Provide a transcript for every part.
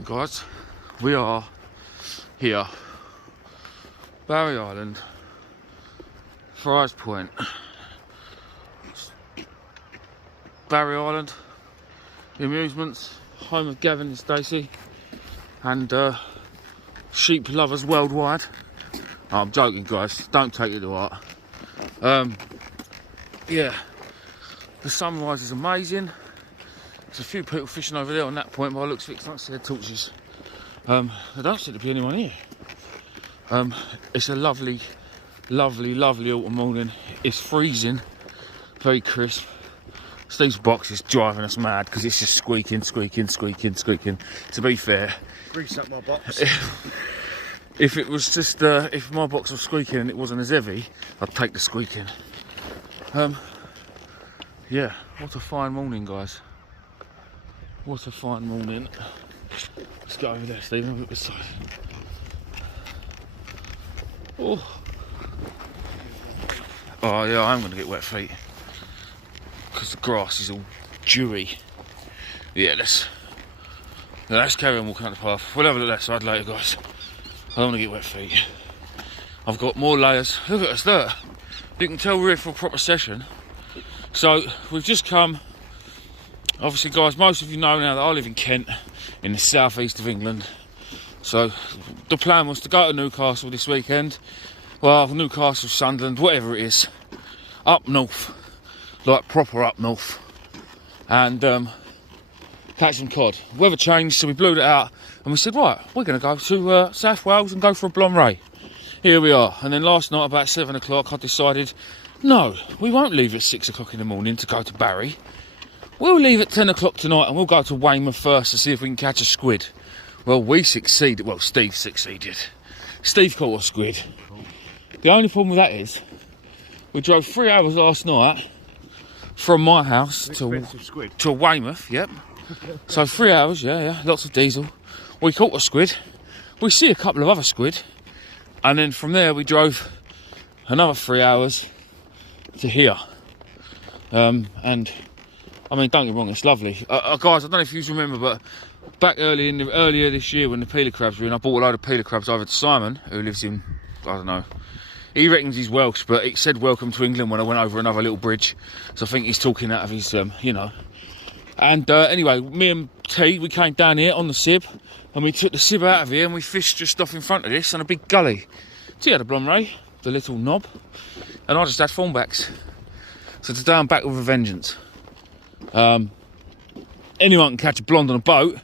Morning guys, we are here, Barry Island, Friars Point, Barry Island, the amusements, home of Gavin and Stacey, and sheep lovers worldwide. Oh, I'm joking guys, don't take it to heart. Yeah, the sunrise is amazing. There's a few people fishing over there on that point, but I looks like it's their torches. There don't seem to be anyone here. It's a lovely, lovely, lovely autumn morning. It's freezing, very crisp. Steve's box is driving us mad because it's just squeaking, squeaking, squeaking, squeaking. To be fair, grease up my box. If it was just, if my box was squeaking and it wasn't as heavy, I'd take the squeaking. Yeah, what a fine morning, guys. What a fine morning. Let's go over there, Stephen, look this side. Oh yeah, I'm going to get wet feet because the grass is all dewy. Yeah, let's carry on walking up the path. We'll have a look at that side later, guys. I don't want to get wet feet. I've got more layers. Look at us there. You can tell we're here for a proper session. So we've just come. Obviously, guys, most of you know now that I live in Kent, in the southeast of England. So the plan was to go to Newcastle this weekend. Well, Newcastle, Sunderland, whatever it is, up north, like proper up north, and catch some cod. Weather changed, so we blew it out, and we said, right, we're going to go to South Wales and go for a Blom Ray. Here we are. And then last night, about 7 o'clock, I decided, no, we won't leave at 6 o'clock in the morning to go to Barry. We'll leave at 10 o'clock tonight and we'll go to Weymouth first to see if we can catch a squid. Well, we succeeded. Well, Steve succeeded. Steve caught a squid. The only problem with that is we drove 3 hours last night from my house to Weymouth. Yep. So 3 hours, yeah, lots of diesel. We caught a squid. We see a couple of other squid. And then from there we drove another 3 hours to here. And I mean, don't get me wrong, it's lovely. Guys, I don't know if you remember, but back earlier this year when the peeler crabs were in, I bought a load of peeler crabs over to Simon, who lives in, I don't know, he reckons he's Welsh, but it said welcome to England when I went over another little bridge. So I think he's talking out of his, you know. And anyway, me and T, we came down here on the sib, and we took the sib out of here and we fished just off in front of this on a big gully. T had a Blom Ray, the little knob, and I just had thornbacks. So today I'm back with a vengeance. Anyone can catch a blonde on a boat.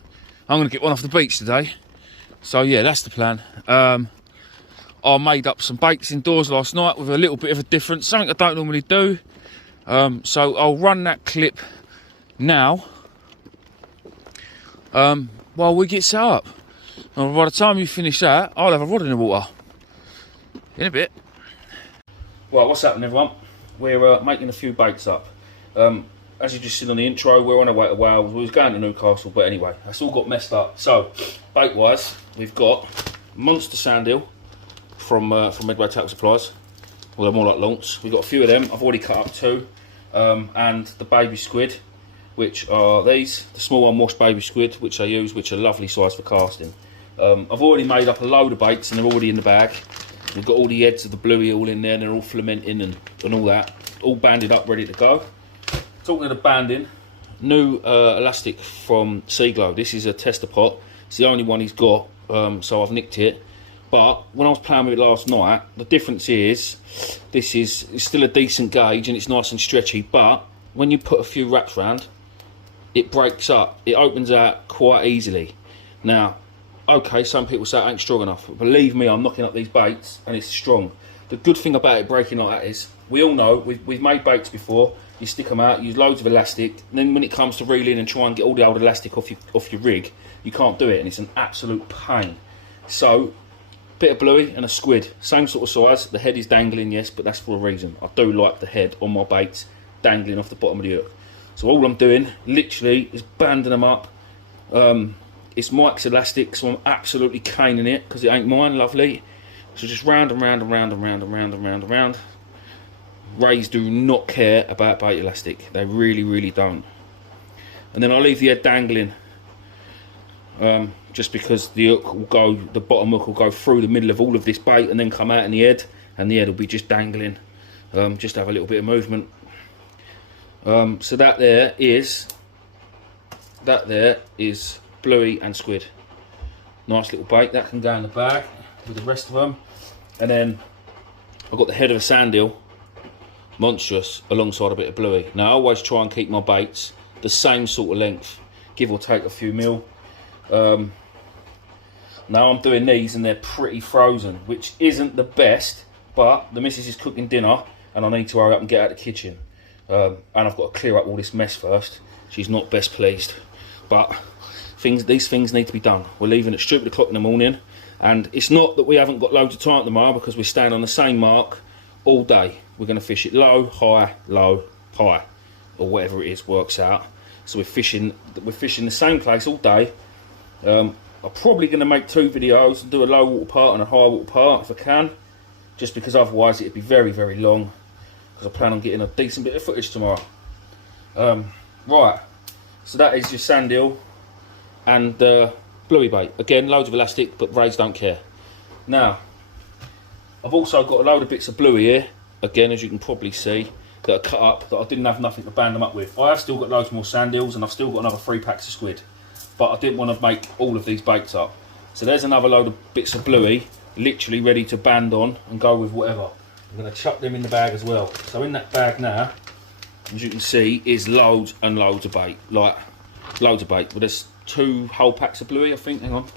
I'm going to get one off the beach today. So yeah, that's the plan. I made up some baits indoors last night with a little bit of a difference, something I don't normally do. So I'll run that clip now while we get set up. And by the time you finish that, I'll have a rod in the water. In a bit. Well, what's happening, everyone? We're making a few baits up. As you just seen on the intro, we're on our way to Wales. We was going to Newcastle, but anyway, that's all got messed up. So, bait-wise, we've got monster sand eel from Medway Tackle Supplies. Well, they're more like lunks. We've got a few of them. I've already cut up 2. And the baby squid, which are these, the small unwashed baby squid, which I use, which are lovely size for casting. I've already made up a load of baits, and they're already in the bag. We've got all the heads of the bluey all in there, and they're all fermenting and all that. All banded up, ready to go. Talking of the banding, new elastic from Seaglow. This is a tester pot. It's the only one he's got, so I've nicked it. But when I was playing with it last night, the difference is it's still a decent gauge and it's nice and stretchy. But when you put a few wraps round, it breaks up. It opens out quite easily. Now, okay, some people say it ain't strong enough. But believe me, I'm knocking up these baits and it's strong. The good thing about it breaking like that is, we all know, we've made baits before. You stick them out, use loads of elastic, and then when it comes to reeling and try and get all the old elastic off your rig, you can't do it, and it's an absolute pain. So, bit of bluey and a squid, same sort of size. The head is dangling, yes, but that's for a reason. I do like the head on my baits dangling off the bottom of the hook. So all I'm doing, literally, is banding them up. It's Mike's elastic, so I'm absolutely caning it, because it ain't mine, lovely. So just round and round and round and round and round and round and round. Rays do not care about bait elastic. They really, really don't. And then I leave the head dangling. just because the hook will go, the bottom hook will go through the middle of all of this bait and then come out in the head, and the head will be just dangling, just to have a little bit of movement. So that there is bluey and squid. Nice little bait, that can go in the bag with the rest of them. And then I've got the head of a sand eel, monstrous, alongside a bit of bluey. Now I always try and keep my baits the same sort of length, give or take a few mil. Now I'm doing these and they're pretty frozen, which isn't the best, but the missus is cooking dinner and I need to hurry up and get out of the kitchen. And I've got to clear up all this mess first. She's not best pleased, but these things need to be done. We're leaving at stupid o'clock in the morning, and it's not that we haven't got loads of time tomorrow, because we're staying on the same mark all day. We're going to fish it low, high, or whatever it is works out. So we're fishing the same place all day. I'm probably going to make 2 videos and do a low water part and a high water part if I can, just because otherwise it'd be very, very long, because I plan on getting a decent bit of footage tomorrow. Right, so that is your sand eel and bluey bait. Again, loads of elastic, but rays don't care. Now, I've also got a load of bits of bluey here, again, as you can probably see, that are cut up, that I didn't have nothing to band them up with. I have still got loads more sand eels, and I've still got another 3 packs of squid, but I didn't want to make all of these baits up. So there's another load of bits of bluey, literally ready to band on and go with whatever. I'm going to chuck them in the bag as well. So in that bag now, as you can see, is loads and loads of bait, like loads of bait. Well, there's 2 whole packs of bluey, I think. Hang on,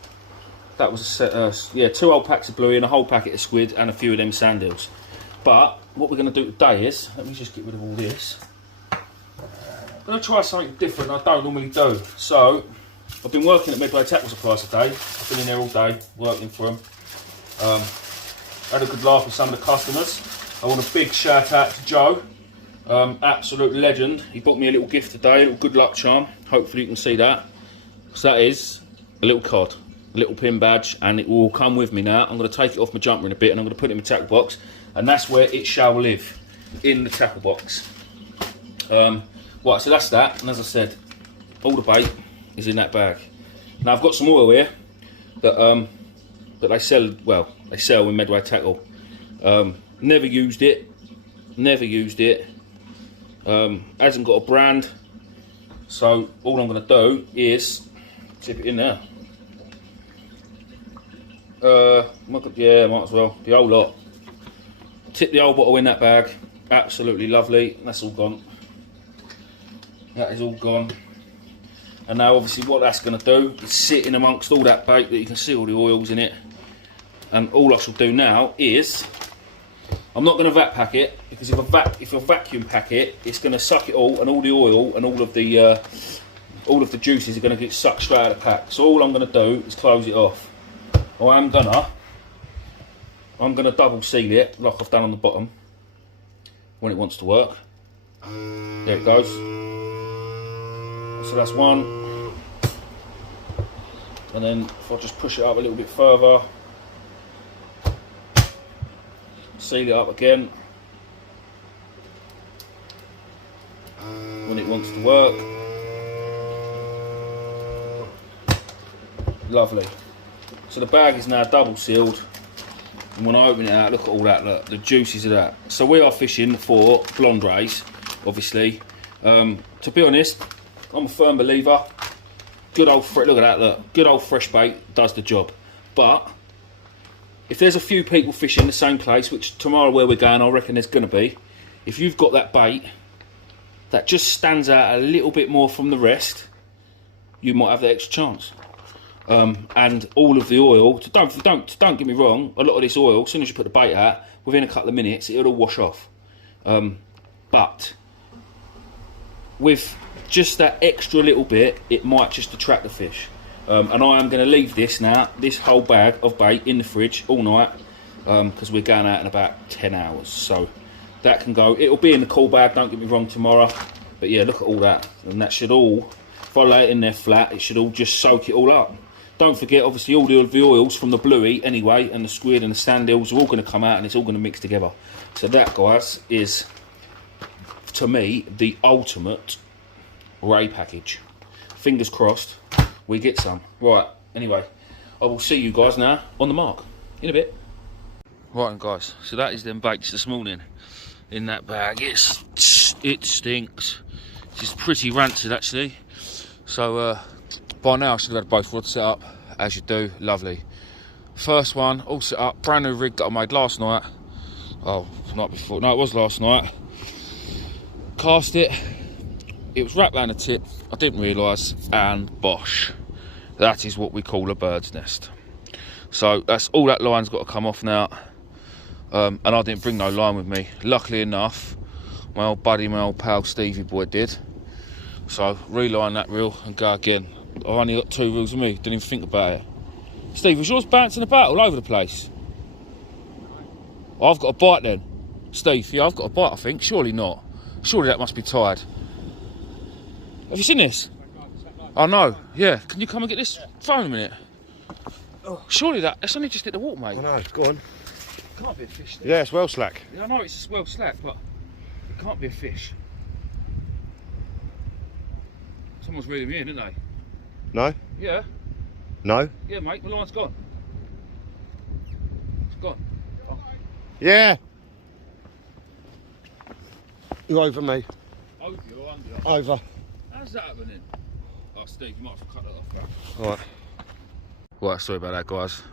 that was a set. Yeah, 2 whole packs of bluey and a whole packet of squid and a few of them sand eels. But what we're going to do today is, let me just get rid of all this. I'm going to try something different I don't normally do. So I've been working at Midway Tackle Supplies today. I've been in there all day working for them. Had a good laugh with some of the customers. I want a big shout out to Joe. Absolute legend. He bought me a little gift today, a little good luck charm. Hopefully you can see that. So that is a little cod, a little pin badge, and it will come with me now. I'm going to take it off my jumper in a bit and I'm going to put it in my tackle box, and that's where it shall live, in the tackle box. Right, so that's that, and as I said, all the bait is in that bag. Now I've got some oil here that they sell, well, they sell in Medway Tackle. Never used it. Hasn't got a brand, so all I'm going to do is tip it in there. Yeah, might as well, the whole lot. Tip the whole bottle in that bag. Absolutely lovely. That's all gone. That is all gone. And now obviously what that's going to do is sit in amongst all that bait that you can see all the oils in it. And all I shall do now is, I'm not going to vac pack it, because if I vacuum pack it, it's going to suck it all, and all the oil and all of the juices are going to get sucked straight out of the pack. So all I'm going to do is close it off. I'm going to double seal it like I've done on the bottom when it wants to work. There it goes. So that's one. And then if I just push it up a little bit further, seal it up again when it wants to work. Lovely. So the bag is now double sealed, and when I open it out, look at all that, look, the juices of that. So we are fishing for blonde rays, obviously. To be honest, I'm a firm believer. Good old, look at that, look, good old fresh bait does the job. But if there's a few people fishing the same place, which tomorrow where we're going, I reckon there's going to be, if you've got that bait that just stands out a little bit more from the rest, you might have the extra chance. And all of the oil, don't get me wrong, a lot of this oil, as soon as you put the bait out, within a couple of minutes, it'll all wash off. But with just that extra little bit, it might just attract the fish. And I am going to leave this now, this whole bag of bait, in the fridge all night, because we're going out in about 10 hours. So that can go, it'll be in the cool bag, don't get me wrong, tomorrow. But yeah, look at all that. And that should all, if I lay it in there flat, it should all just soak it all up. Don't forget, obviously, all the oils from the bluey anyway, and the squid and the sand eels are all going to come out, and it's all going to mix together. So that, guys, is, to me, the ultimate ray package. Fingers crossed we get some. Right, Anyway, I will see you guys now on the mark in a bit. Right, guys, so that is them baits this morning in that bag. It stinks. It's pretty rancid actually. So by now I should have had both rods set up, as you do. Lovely. First one all set up, brand new rig that I made last night. Oh, night before. No, it was last night. Cast it. It was wrapped around the tip. I didn't realise, and bosh, that is what we call a bird's nest. So that's all that line's got to come off now. And I didn't bring no line with me. Luckily enough, my old buddy, my old pal Stevie boy did. So reline that reel and go again. I've only got 2 reels with me. Didn't even think about it. Steve, was yours bouncing about all over the place? I've got a bite then. Steve, yeah, I've got a bite I think. Surely not. Surely that must be tired. Have you seen this? I know, yeah. Can you come and get this phone a minute? Oh. Surely that's only just hit the water, mate. I know, go on. Can't be a fish. Steve. Yeah, it's well slack. Yeah, I know it's well slack, but it can't be a fish. Someone's reeling me in, isn't they? No? Yeah. No? Yeah, mate, the line's gone. It's gone. Oh. Yeah. You're over me. Over you or under? Over. How's that happening? Oh, Steve, you might have to cut that off. Alright. Right, sorry about that, guys.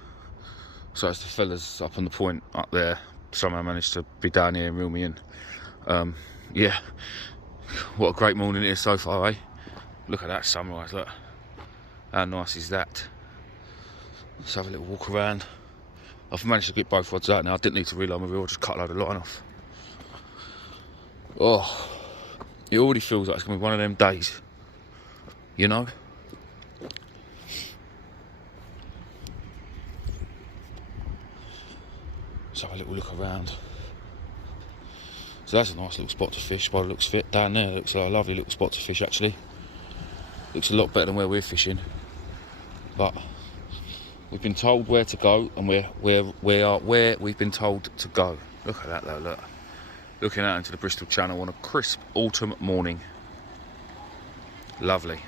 So it's the fellas up on the point up there. Somehow managed to be down here and reel me in. Yeah. What a great morning it is so far, eh? Look at that sunrise, look. How nice is that? Let's have a little walk around. I've managed to get both rods out now. I didn't need to reline my reel, I just cut a load of line off. Oh, it already feels like it's going to be one of them days. You know? Let's have a little look around. So that's a nice little spot to fish by the looks of it. Down there looks like a lovely little spot to fish actually. Looks a lot better than where we're fishing. But we've been told where to go, and we are where we've been told to go. Look at that though, look. Looking out into the Bristol Channel on a crisp autumn morning. Lovely.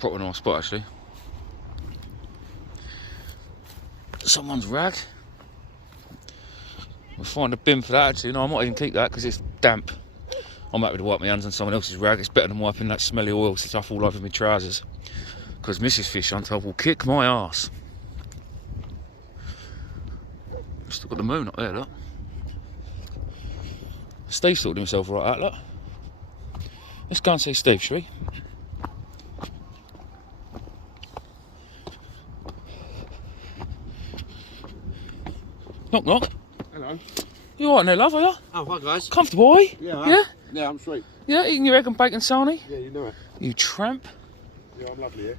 Proper nice spot actually. Someone's rag. We'll find a bin for that actually. No, I might even keep that because it's damp. I'm happy to wipe my hands on someone else's rag. It's better than wiping that smelly oil stuff all over my trousers. Because Mrs. Fish, I'm told, will kick my arse. Still got the moon up there, look. Steve's sorted himself right out, look. Let's go and see Steve, shall we? Knock, knock. Hello. You alright there, love, are you? Oh, hi guys. Comfortable, are you? Yeah, Yeah? Yeah, I'm sweet. Yeah, eating your egg and bacon sarnie? Yeah, you know it. You tramp. Yeah, I'm lovely here.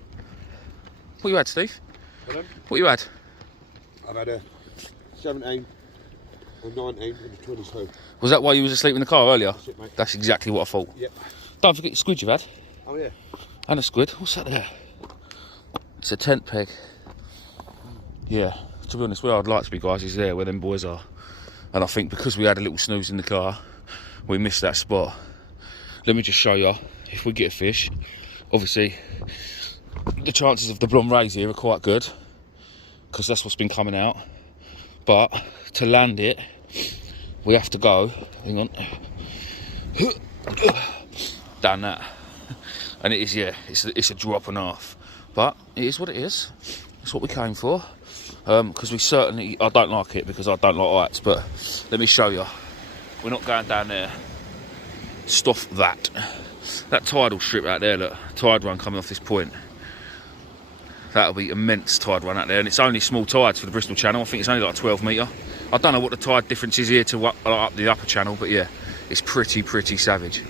What you had, Steve? Pardon? What you had? I've had a 17 and 19 and a 22. Was that why you was asleep in the car earlier? That's it, mate. That's exactly what I thought. Yep. Don't forget your squid you've had. Oh, yeah. And a squid. What's that there? It's a tent peg. Yeah, to be honest, where I'd like to be, guys, is there where them boys are. And I think because we had a little snooze in the car, we missed that spot. Let me just show you, if we get a fish, obviously, the chances of the blonde rays here are quite good, because that's what's been coming out. But to land it, we have to go, hang on, down that. And it is, yeah, it's a drop and a half. But it is what it is. That's what we came for. Because we certainly, I don't like it because I don't like heights, but let me show you. We're not going down there. Stuff that. That tidal strip out there, look, tide run coming off this point. That'll be immense tide run out there, and it's only small tides for the Bristol Channel. I think it's only like 12 metre. I don't know what the tide difference is here to up the upper channel, but yeah, it's pretty savage.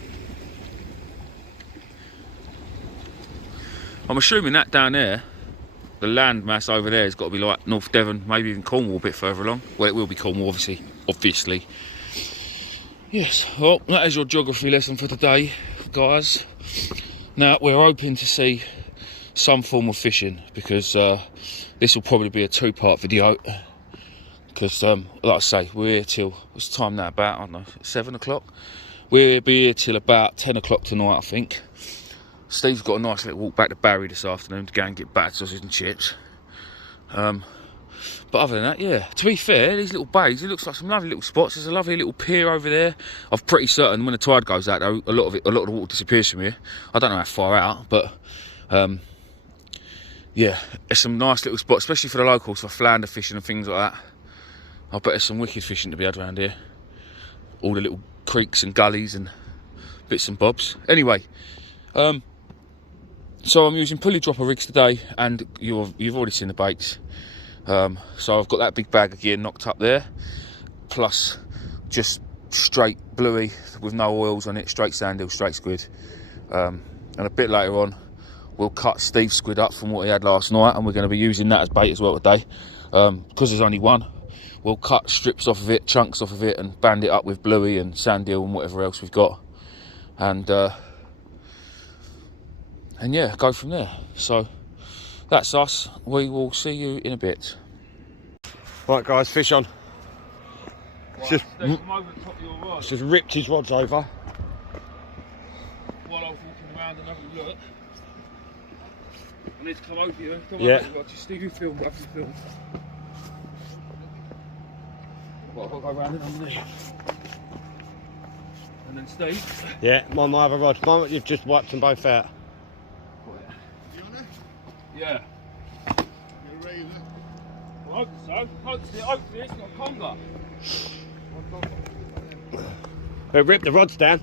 I'm assuming that down there, the land mass over there has got to be like North Devon, maybe even Cornwall a bit further along. Well, it will be Cornwall, obviously. Yes, well, that is your geography lesson for today, guys. Now, we're hoping to see some form of fishing, because this will probably be a 2-part video. Because, like I say, we're here till, what's the time now, about, I don't know, 7 o'clock? We'll be here till about 10 o'clock tonight, I think. Steve's got a nice little walk back to Barry this afternoon to go and get battered sausage and chips. But other than that, yeah. To be fair, these little bays, it looks like some lovely little spots. There's a lovely little pier over there. I'm pretty certain when the tide goes out, though, a lot of the water disappears from here. I don't know how far out, but yeah, there's some nice little spots, especially for the locals, for flounder fishing and things like that. I bet there's some wicked fishing to be had around here. All the little creeks and gullies and bits and bobs. Anyway, so I'm using pulley dropper rigs today, and you've already seen the baits. So I've got that big bag of gear knocked up there, plus just straight bluey with no oils on it, straight sand eel, straight squid. And a bit later on, we'll cut Steve's squid up from what he had last night, and we're going to be using that as bait as well today. Because there's only one, we'll cut strips off of it, chunks off of it, and band it up with bluey and sand eel and whatever else we've got. And yeah, go from there. So that's us. We will see you in a bit. Right, guys, fish on. Right, Steve, come over the top of your rod. It's just ripped his rods over. While I was walking around and having a look, I need to come over here. Come Yeah. over here. Just Steve, you film, I can film. Well, I've got to go around and underneath. And then Steve. Yeah, my other rod. Mine, you've just wiped them both out. You on it? Yeah. You're ready, Well, I hope so. Hopefully it's not conga. They ripped the rods down.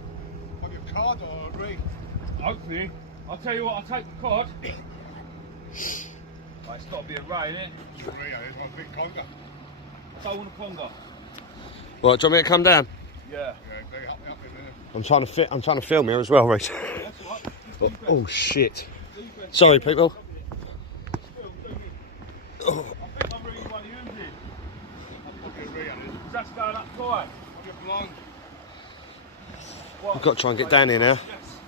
on your card or a ring? Hopefully. I'll tell you what, I'll take the cod. Right, it's got to be a ray, innit? Ray, there's one big conga. I don't want a conga. Right, do you want me to come down? Yeah. Yeah, they help me up in there. I'm trying to film here as well, Reece. That's all right. Oh shit. Sorry, people. I think I'm reading one of you here. I'll get Ray on it. Because that's going up tight. I'll get blonde. What? We've got to try and get down here now. Yes.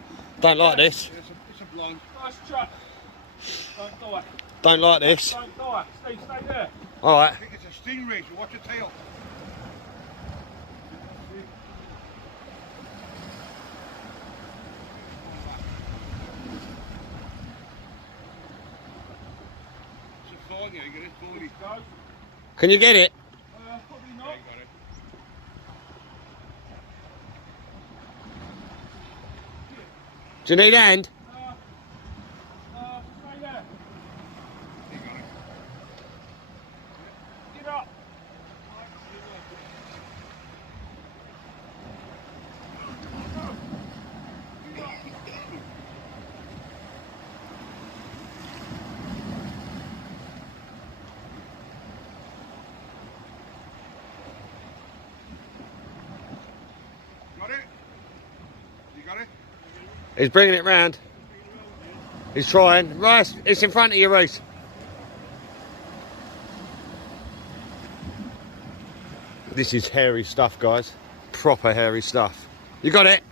Don't like this. It's a blonde. Nice truck. Don't die. Don't like this. Don't die. Steve, stay there. Alright. I think it's a stingray, so watch your tail. It's a thorn, yeah, you get it, thorny. Go. Can you get it? Probably Yeah, not. you got it. Do you need a hand? Stay there. You got it. Get up. Got it? You got it? He's bringing it round. He's trying. Rice, it's in front of you, Reece. This is hairy stuff, guys. Proper hairy stuff. You got it?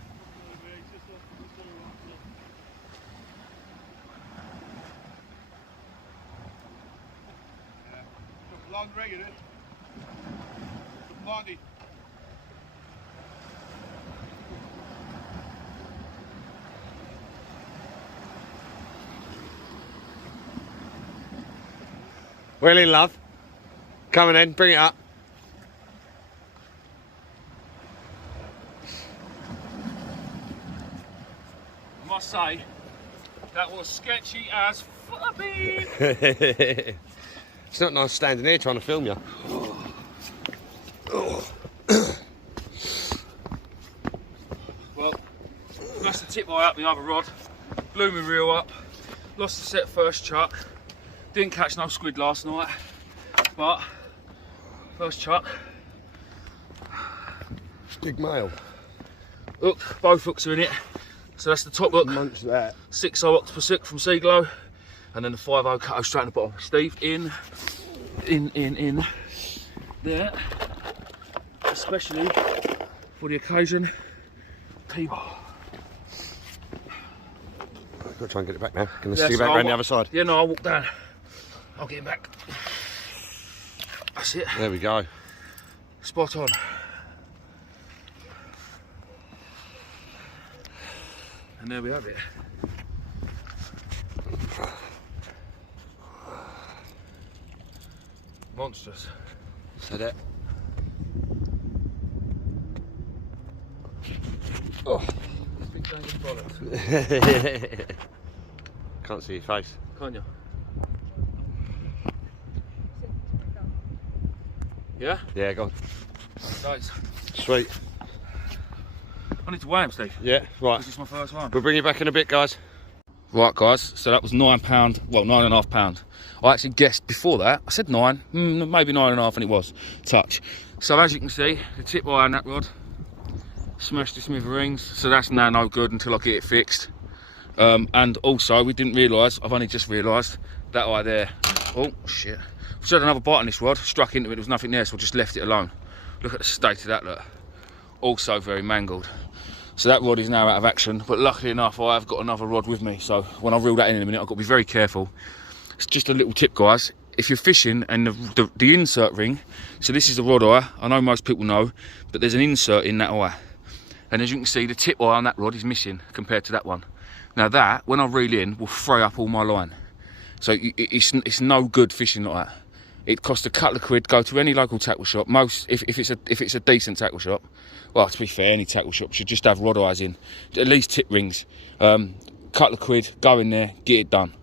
It's a blonde ray, it is. It's a blondie. Well in, love. Coming in, bring it up. I must say, that was sketchy as fluffy. It's not nice standing here trying to film you. Well, that's the tip eye up the other rod. Blew my reel up. Lost the set first chuck. Didn't catch no squid last night, but first chuck. Big male. Hook, both hooks are in it. So that's the top hook. Amongst that. 6.0 octopus hook from Seaglow, and then the 5.0 cut straight in the bottom. Steve, in there, especially for the occasion. T-bar. I've got to try and get it back now. Can I Yeah, see you so back I'll round the wa- other side? Yeah, no, I'll walk down. I'll get him back. That's it. There we go. Spot on. And there we have it. Monstrous. So that. Oh. Can't see your face. Can't you? Yeah? Yeah, go on. Nice. Sweet. I need to weigh him, Steve. Yeah, right. This is my first one. We'll bring you back in a bit, guys. Right, guys, so that was £9, well, £9.5. I actually guessed before that. I said 9, maybe 9.5, and it was. Touch. So as you can see, the tip wire on that rod smashed to smithereens, so that's now no good until I get it fixed. And also, we didn't realise, I've only just realised, that eye there, oh shit, I've had another bite on this rod, struck into it, there was nothing there, so I just left it alone. Look at the state of that, look. Also very mangled. So that rod is now out of action, but luckily enough I have got another rod with me, so when I reel that in a minute I've got to be very careful. It's just a little tip, guys. If you're fishing and the insert ring, so this is the rod eye, I know most people know, but there's an insert in that eye. And as you can see, the tip eye on that rod is missing compared to that one. Now that, when I reel in, will fray up all my line. So it's no good fishing like that. It costs a couple of quid. Go to any local tackle shop. If it's a decent tackle shop, well, to be fair, any tackle shop should just have rod eyes in, at least tip rings. Couple of quid, go in there, get it done.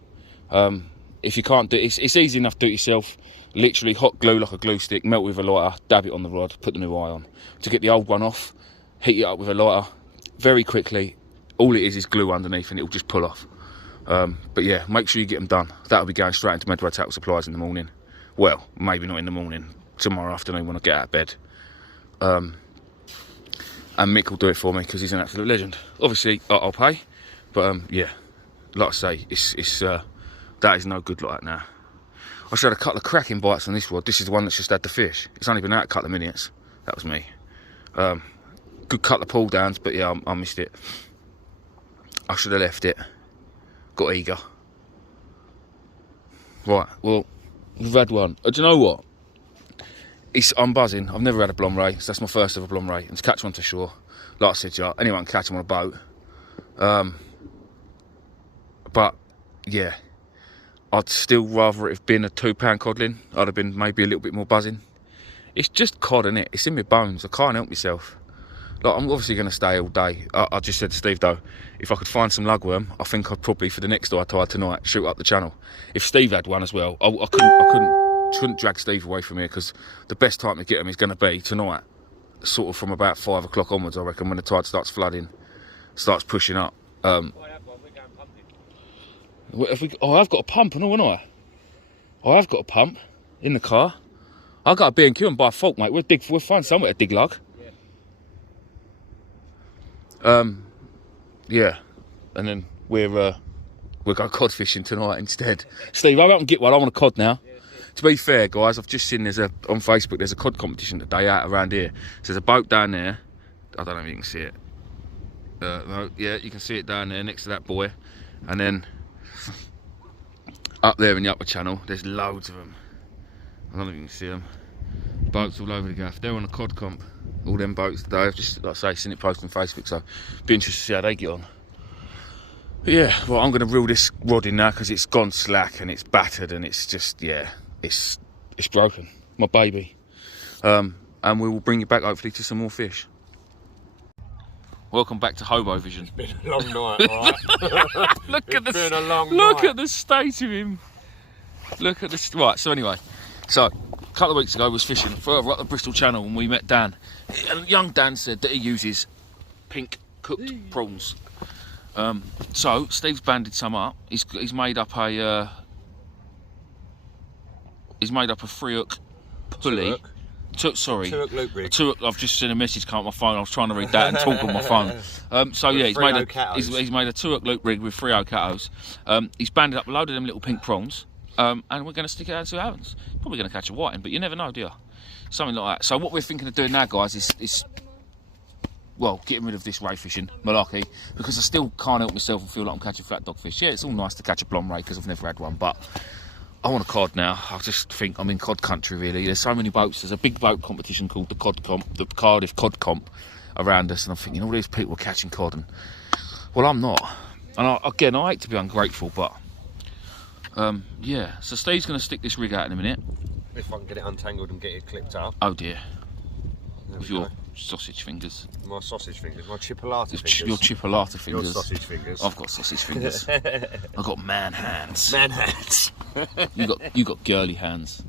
If you can't do it, it's easy enough to do it yourself. Literally hot glue like a glue stick, melt with a lighter, dab it on the rod, put the new eye on. To get the old one off, heat it up with a lighter very quickly. All it is glue underneath and it'll just pull off. But yeah, make sure you get them done. That'll be going straight into Medway Tackle Supplies in the morning. Well, maybe not in the morning, tomorrow afternoon when I get out of bed. And Mick will do it for me because he's an absolute legend. Obviously, I'll pay, but yeah, like I say, it's that is no good like that now. I should have a couple of cracking bites on this rod. This is the one that's just had the fish. It's only been out a couple of minutes. That was me. Good couple of pull downs, but yeah, I missed it. I should have left it. Got eager. Right, well, we've had one. Do you know what? I'm buzzing. I've never had a blom ray, so that's my first ever blom ray. And to catch one to shore, like I said, yeah, anyone can catch them on a boat. But yeah, I'd still rather it have been a £2 codling. I'd have been maybe a little bit more buzzing. It's just cod, innit? It's in my bones. I can't help myself. Like, I'm obviously going to stay all day. I just said to Steve though, if I could find some lugworm, I think I'd probably, for the next eye tide tonight, shoot up the channel. If Steve had one as well, I couldn't drag Steve away from here, because the best time to get him is going to be tonight, sort of from about 5 o'clock onwards, I reckon, when the tide starts flooding, starts pushing up. I've got a pump and all, haven't I? I have got a pump in the car. I got a B&Q and buy a fork, mate. We'll find somewhere to dig lug. Yeah, and then we'll go cod fishing tonight instead. Steve, I won't get one. I want a cod now. To be fair, guys, I've just seen on Facebook there's a cod competition today out around here. So there's a boat down there. I don't know if you can see it. No, yeah, you can see it down there next to that buoy, and then up there in the upper channel, there's loads of them. I don't know if you can see them. Boats all over the gaff. They're on a cod comp. All them boats today. I've just, like I say, seen it posted on Facebook, so be interested to see how they get on. But yeah, well, I'm going to reel this rod in now because it's gone slack and it's battered and it's just, yeah, it's broken. My baby. And we will bring you back hopefully to some more fish. Welcome back to Hobo Vision. It's been a long night, alright? Look at been a long look night. at the state of him. Look at this. Right, so anyway, a couple of weeks ago I was fishing further up the Bristol Channel and we met Dan. And young Dan said that he uses pink cooked prawns. So Steve's banded some up. He's made up a 3-hook pulley. Two-hook loop rig. I've just seen a message come on my phone. I was trying to read that and talk on my phone. So yeah, he's made a 2-hook loop rig with 3-0 catos. He's banded up a load of them little pink prawns. And we're going to stick it out and see what happens. Probably going to catch a whiting, but you never know, do you? Something like that. So what we're thinking of doing now, guys, is well, getting rid of this ray fishing malarkey, because I still can't help myself and feel like I'm catching flat dogfish. Yeah, it's all nice to catch a blom ray because I've never had one, but I want a cod now. I just think I'm in cod country, really. There's so many boats. There's a big boat competition called the Cardiff Cod Comp around us, and I'm thinking all these people are catching cod, and well, I'm not. And I hate to be ungrateful, but yeah. So Steve's going to stick this rig out in a minute. if I can get it untangled and get it clipped up. Oh dear. There With we your go. sausage fingers. My sausage fingers, my chipolata fingers. Your chipolata fingers. Your sausage fingers. I've got sausage fingers. I've got man hands. Man hands. You got girly hands.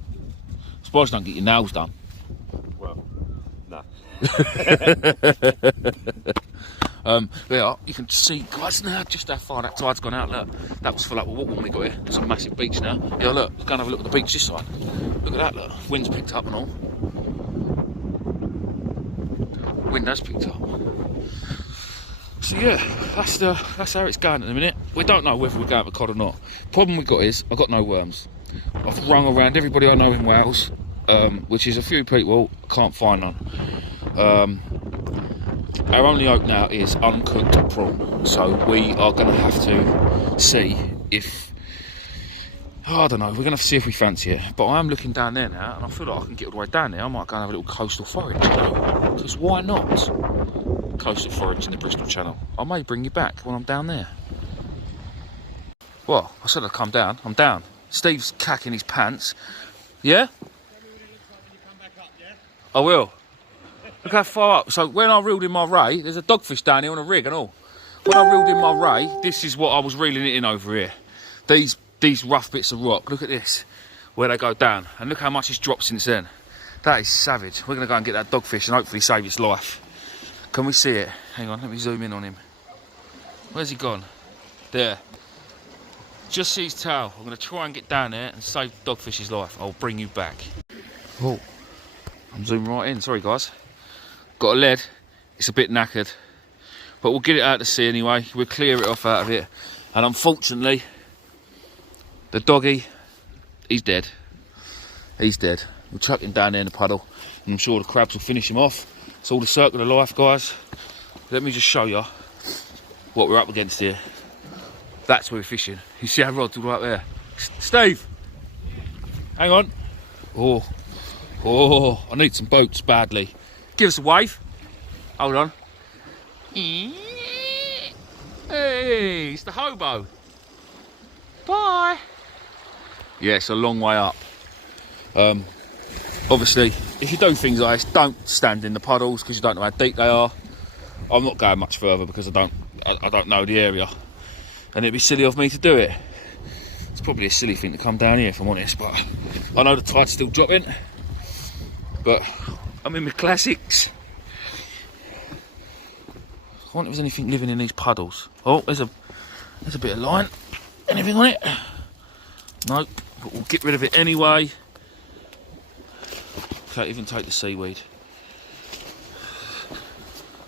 Surprised you don't get your nails done. Well, no. Yeah, you can see, guys, now just how far that tide's gone out. Look, that was full up with water when we got here. There's a massive beach now. Yeah, look, go and have a look at the beach this side. Look at that, look. Wind's picked up and all. Wind has picked up. So yeah, that's how it's going at the minute. We don't know whether we're going to cod or not. Problem we got is I've got no worms. I've rung around everybody I know in Wales, which is a few people. Can't find none. Our only hope now is uncooked prawn. So we are going to have to see if, I don't know, we're going to have to see if we fancy it. But I am looking down there now, and I feel like I can get all the way down there. I might go and have a little coastal forage, you know, because why not? Coastal forage in the Bristol Channel. I may bring you back when I'm down there. Well, I said I'd come down. I'm down. Steve's cacking his pants. Yeah? I will. Look how far up. So when I reeled in my ray, there's a dogfish down here on a rig and all. When I reeled in my ray, this is what I was reeling it in over here. These rough bits of rock. Look at this, where they go down. And look how much it's dropped since then. That is savage. We're going to go and get that dogfish and hopefully save its life. Can we see it? Hang on, let me zoom in on him. Where's he gone? There. Just see his tail. I'm going to try and get down there and save the dogfish's life. I'll bring you back. Oh, I'm zooming right in. Sorry, guys. Got a lead. It's a bit knackered. But we'll get it out to sea anyway. We'll clear it off out of it. And unfortunately, the doggy, he's dead. He's dead. We'll chuck him down there in the puddle. And I'm sure the crabs will finish him off. It's all the circle of life, guys. Let me just show you what we're up against here. That's where we're fishing. You see our rod's all right there. Steve, hang on. Oh, I need some boats badly. Give us a wave. Hold on. Hey, it's the hobo. Bye. Yeah, it's a long way up. Obviously, if you do things like this, don't stand in the puddles because you don't know how deep they are. I'm not going much further because I don't know the area, and it'd be silly of me to do it. It's probably a silly thing to come down here, if I'm honest, but I know the tide's still dropping. But I'm in my classics. I wonder if there's anything living in these puddles. Oh, there's a bit of line. Anything on it? Nope. But we'll get rid of it anyway. Can't even take the seaweed.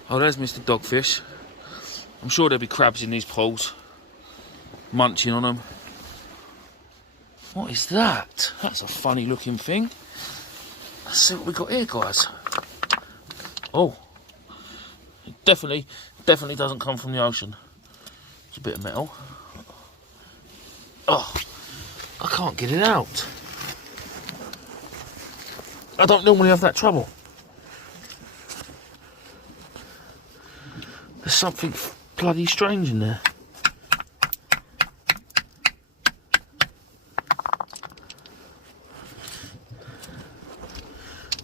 Oh, there's Mr. Dogfish. I'm sure there'll be crabs in these pools. Munching on them. What is that? That's a funny looking thing. Let's see what we got here, guys. Oh. It definitely doesn't come from the ocean. It's a bit of metal. Oh. I can't get it out. I don't normally have that trouble. There's something bloody strange in there.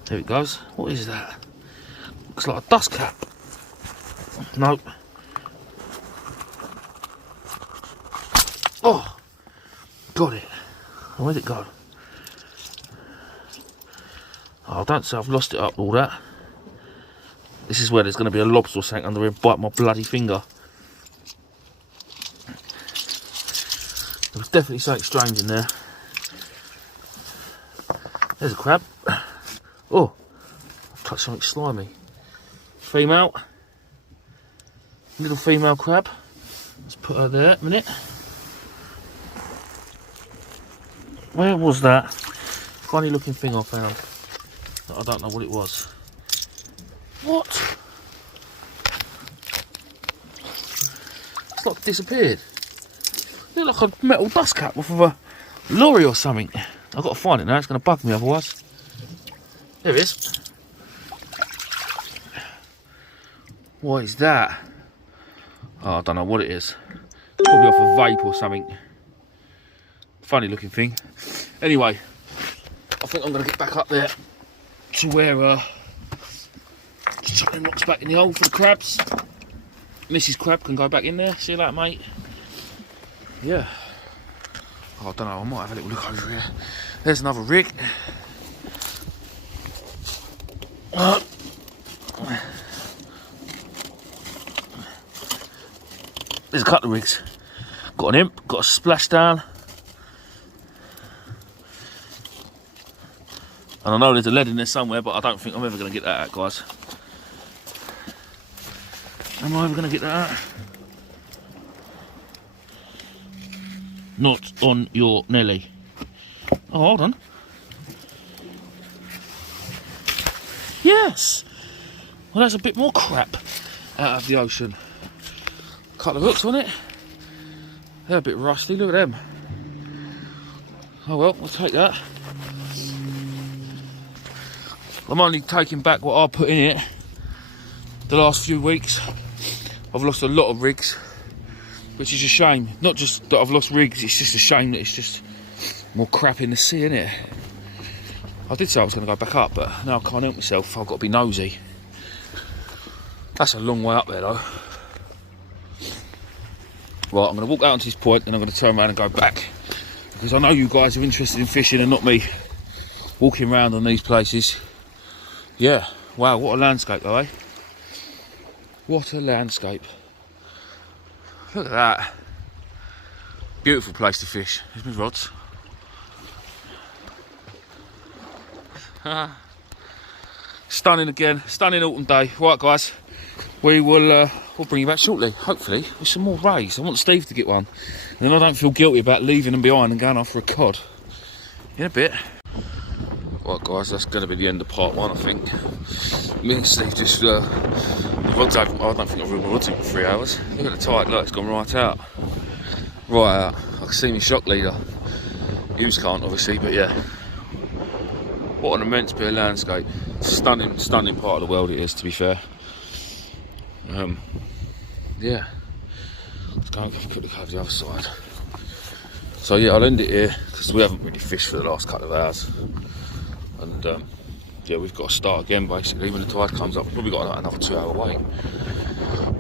There it goes. What is that? Looks like a dust cap. Nope. Oh, got it. Where'd it go? Oh, don't say I've lost it up all that. This is where there's going to be a lobster or something under here and bite my bloody finger. There was definitely something strange in there. There's a crab. Oh, I've touched something slimy. Female. Little female crab. Let's put her there a minute. Where was that? Funny looking thing I found. I don't know what it was. What? It's like disappeared. It looked like a metal dust cap off of a lorry or something. I've got to find it now, it's going to bug me otherwise. There it is. What is that? Oh, I don't know what it is. Probably off a vape or something. Funny looking thing. Anyway, I think I'm going to get back up there to where just chuck them rocks back in the hole for the crabs. Mrs. Crab can go back in there. See you later, mate. Yeah. Oh, I don't know, I might have a little look over here. There's another rig. There's a couple of rigs. Got an imp, got a splashdown. And I know there's a lead in there somewhere, but I don't think I'm ever going to get that out, guys. Am I ever going to get that out? Not on your Nelly. Oh, hold on. Yes! Well, that's a bit more crap out of the ocean. Couple of hooks on it. They're a bit rusty, look at them. Oh well, we'll take that. I'm only taking back what I put in it the last few weeks. I've lost a lot of rigs, which is a shame. Not just that I've lost rigs, it's just a shame that it's just more crap in the sea, innit? I did say I was going to go back up, but now I can't help myself. I've got to be nosy. That's a long way up there, though. Right, I'm going to walk out onto this point, and I'm going to turn around and go back. Because I know you guys are interested in fishing and not me walking around on these places. Yeah, wow, what a landscape though, eh? What a landscape. Look at that. Beautiful place to fish. Here's my rods. Stunning again, stunning autumn day. Right guys, we'll bring you back shortly, hopefully, with some more rays. I want Steve to get one. And then I don't feel guilty about leaving them behind and going off for a cod. In a bit. Right guys, that's going to be the end of part one, I think. Me and Steve just, the rod's over, I don't think I've reeled my rods in for 3 hours. Look at the tide, look, it's gone right out. Right out. I can see my shock leader. Yous can't obviously, but yeah. What an immense bit of landscape. Stunning, stunning part of the world it is, to be fair. Yeah. Let's go and quickly go over the other side. So yeah, I'll end it here, because we haven't really fished for the last couple of hours. And yeah, we've got to start again basically when the tide comes up. We've probably got another 2 hour wait.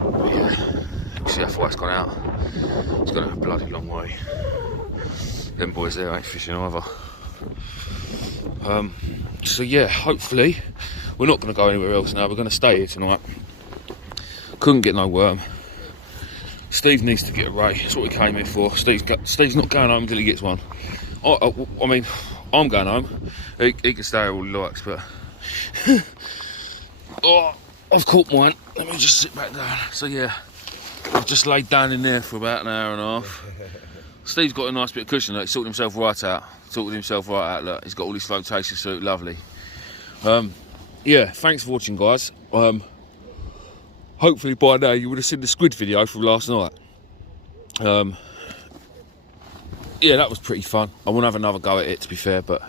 But yeah, you see how far it's gone out. It's gone a bloody long way. Them boys there ain't fishing either. So yeah, hopefully we're not going to go anywhere else now. We're going to stay here tonight. Couldn't get no worm. Steve needs to get a ray. That's what we came here for. Steve's not going home until he gets one. I mean, I'm going home. He can stay here all he likes, but oh, I've caught mine. Let me just sit back down. So yeah, I've just laid down in there for about an hour and a half. Steve's got a nice bit of cushion. Look, he's sorted himself right out. Look, he's got all his flotation suit. Lovely. Yeah, thanks for watching, guys. Hopefully by now you would have seen the squid video from last night. Yeah, that was pretty fun. I want to have another go at it, to be fair, but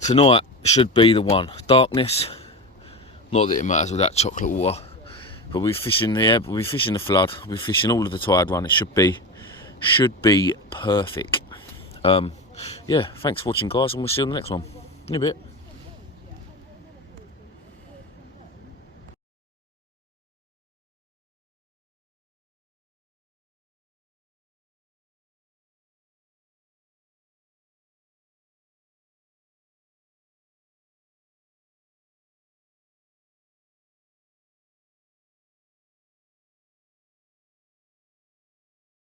tonight should be the one. Darkness, not that it matters with that chocolate water, but we're fishing the ebb, we're fishing the flood, we're fishing all of the tide run. It should be perfect. Yeah, thanks for watching, guys, and we'll see you on the next one in a bit.